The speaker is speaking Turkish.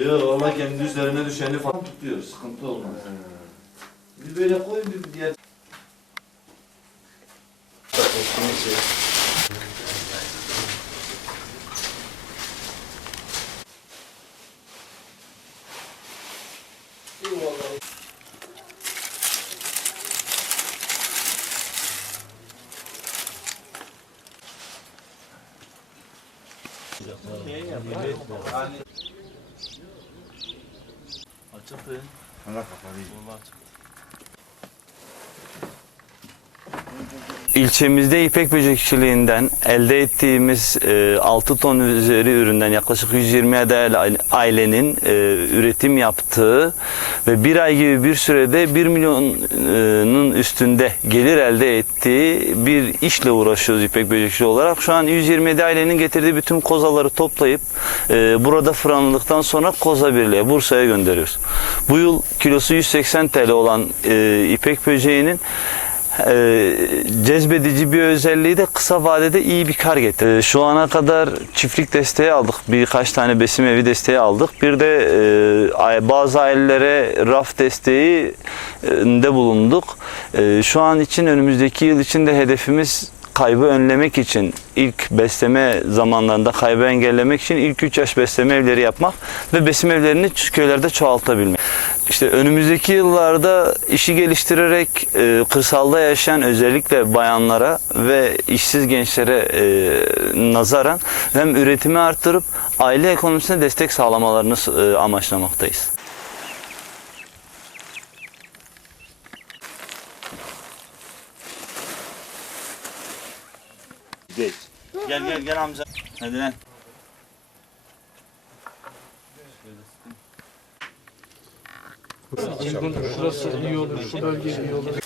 Yok valla kendi üzerine düşeni falan tutuyor. Sıkıntı olmaz. Bir böyle koy bir diğer. Açık Allah kapalı. İlçemizde ipek böcekçiliğinden elde ettiğimiz e, 6 ton üzeri üründen yaklaşık 120 adet ailenin e, üretim yaptığı ve bir ay gibi bir sürede 1 milyonun üstünde gelir elde ettiği bir işle uğraşıyoruz ipek böcekçiliği olarak. Şu an 127 ailenin getirdiği bütün kozaları toplayıp e, burada fırınladıktan sonra koza birliğe Bursa'ya gönderiyoruz. Bu yıl kilosu 180 TL olan e, ipek böceğinin e, cezbedici bir özelliği de kısa vadede iyi bir kar getiriyor. E, şu ana kadar çiftlik desteği aldık. Birkaç tane besim evi desteği aldık. Bir de e, bazı ailelere raf desteği e, de bulunduk. E, şu an için önümüzdeki yıl için de hedefimiz kaybı önlemek için ilk besleme zamanlarında kaybı engellemek için ilk 3 yaş besleme evleri yapmak ve besim evlerini köylerde çoğaltabilmek. İşte önümüzdeki yıllarda işi geliştirerek e, kırsalda yaşayan özellikle bayanlara ve işsiz gençlere e, nazaran hem üretimi arttırıp aile ekonomisine destek sağlamalarını e, amaçlamaktayız. Gel gel gel amca. Hadi lan. Şurası iyi olur, şu bölge iyi olur.